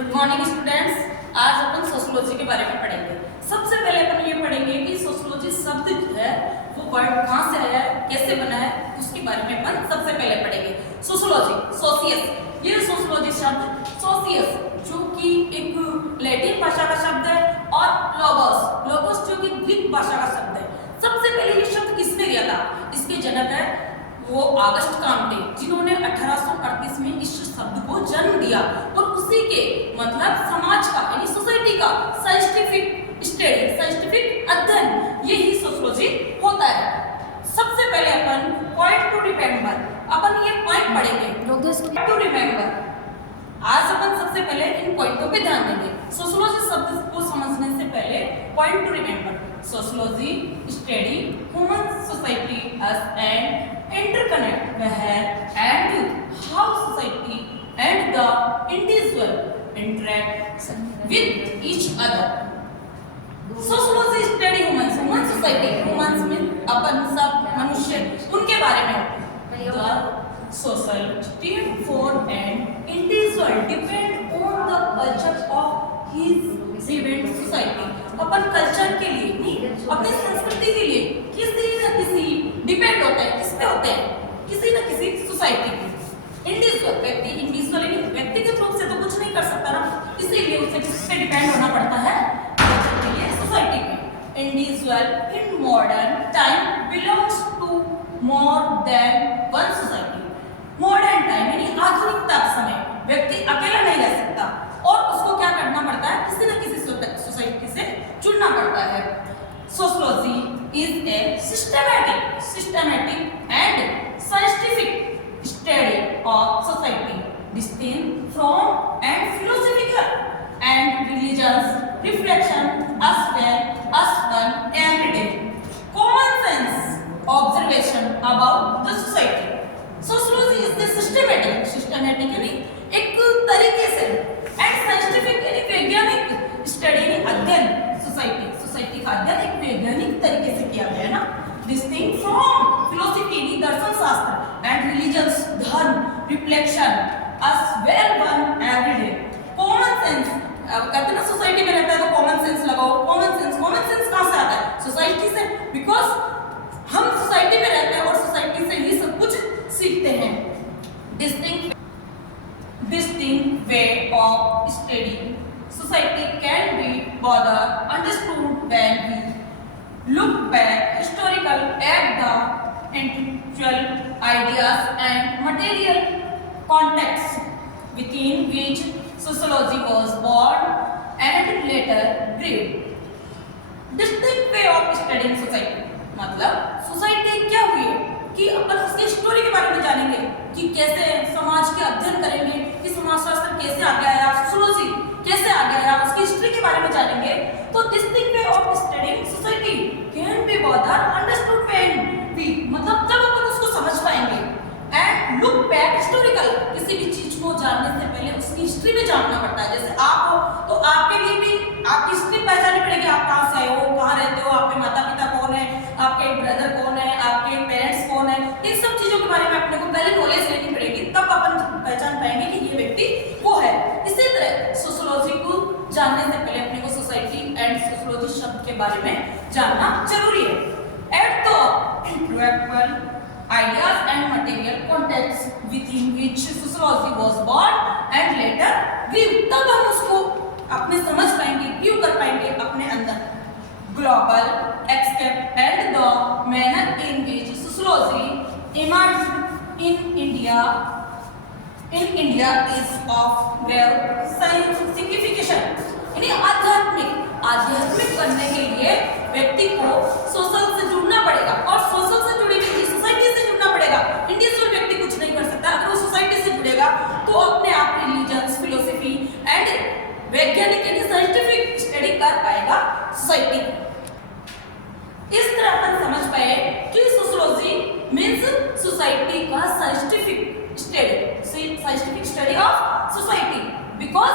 Good morning students. आज अपन sociology के बारे में पढ़ेंगे। सबसे पहले अपन ये पढ़ेंगे कि सोशियोलॉजी शब्द जो है वो वर्ड कहाँ से आया है, कैसे बना है, उसके बारे में अपन सबसे पहले पढ़ेंगे। सोशियोलॉजी, सोशियस, ये सोशियोलॉजी शब्द सोशियस जो कि एक लैटिन भाषा का शब्द है और लोगोस, लोगोस जो कि ग्रीक भाषा का शब्द है। सबसे पहले ये शब्द किसने दिया था? इसके जनक है वो ऑगस्ट कांटे, जिन्होंने 1838 में इस शब्द को जन्म दिया और उसी के मतलब समाज का यानी सोसाइटी का साइंटिफिक स्टडी, साइंटिफिक अध्ययन, यही सोशियोलॉजी होता है। सबसे पहले अपन पॉइंट टू रिमेंबर, अपन ये पॉइंट पढ़ेंगे टू रिमेंबर। आज अपन सबसे पहले इन पॉइंटों पे ध्यान देंगे। सोशियोलॉजी शब्द को समझने से पहले point to remember, sociology study human society as an interconnect where and how society and the individual interact with each other. Sociology study humans, human society, humans mean अपन सब मनुष्य, उनके बारे में। The society for an individual depend on the culture of his event society. Upon culture के लिए नहीं, अपनी संस्कृति के लिए किसी न किसी डिपेंड होते हैं। किस पे होते हैं? किसी न किसी सोसाइटी पे। इंडिविजुअल व्यक्ति, इंडिविजुअल यानी व्यक्तिगत रूप से तो कुछ नहीं कर सकता ना, इसीलिए उसे किस पे डिपेंड होना पड़ता है? कल्चर के लिए सोसाइटी पे। Individual in modern time belongs to more than one society. Modern time यानी आधुनिकता के समय व्यक्ति अकेला नहीं रह सकता और उसको क्या करना पड़ता है? किसी न किसी सोसाइटी से जुड़ना पड़ता है। Sociology is a systematic and scientific study of society, distinct from and philosophical and religious reflection as well as one everyday common sense observation about the society. Sociology is the systematic यानी एक तरीके से and scientific यानी वैज्ञानिक study यानी अध्ययन, society का अध्ययन एक वैज्ञानिक तरीके से किया गया है ना। डिस्टिंक्ट फ्रॉम फिलोसफी दर्शन शास्त्र एंड रिलीजियस धर्म reflection as well one everyday common sense. कहते ना सोसाइटी में रहता है तो कॉमन सेंस लगाओ। कॉमन सेंस कहाँ से आता है? सोसाइटी से, बिकॉज हम सोसाइटी में रहते हैं और सोसाइटी से ही सब कुछ सीखते हैं। Distinct way of study society can be further understood when we look back historical at the intellectual ideas and material context within which sociology was born and later grew. Distinct way of studying society मतलब society क्या हुई है कि अपन उसकी story के बारे में जानेंगे कि कैसे समाज के अध्ययन करेंगे कि समाजशास्त्र कैसे आगे आया, सोशियोलॉजी कैसे आगे आया, उसकी हिस्ट्री के बारे में जानेंगे। तो distinct way of studying society can be further understood when we मतलब जब अपन उसको समझ पाएंगे एंड लुक बैक हिस्टोरिकल, किसी भी चीज को जानने से पहले उसकी हिस्ट्री में जानना पड़ता है। जैसे आप हो तो आपके लिए भी आपकी हिस्ट्री पहचाननी पड़ेगी, आप कहाँ से आए हो, कहाँ रहते हो, आपके माता पिता कौन है, आपके ब्रदर कौन है, आपके पेरेंट्स कौन है, इन सब चीजों के बारे में अपने को पहले नॉलेज लेनी पड़ेगी, तब अपन पहचान पाएंगे कि ये व्यक्ति वो है। इसी तरह सोशियोलॉजी को जानने से पहले अपने को सोसाइटी एंड सोशियोलॉजी शब्द के बारे में जानना जरूरी है। At the intellectual ideas and material context within which sociology was born and later grew, तब हम उसको अपने समझ पाएंगे, व्यू कर पाएंगे अपने अंदर। Global expect and the manner in which sociology emerged in India is of great signification। यानी आध्यात्मिक बनने के लिए व्यक्ति को सोशल से जुड़ना पड़ेगा और सोशल से जुड़े व्यक्ति सोसाइटी से जुड़ना पड़ेगा। इंडिविजुअल व्यक्ति कुछ नहीं कर सकता, अगर वो सोसाइटी से जुड़ेगा तो अपने आप रिलीजन, फिलोसफी एंड वैज्ञानिक यानी साइंटिफिक स्टडी कर पाएगा सोसाइटी। इस तरह अपन समझ पाए कि सोशियोलॉजी मींस सोसाइटी का scientific study of society, because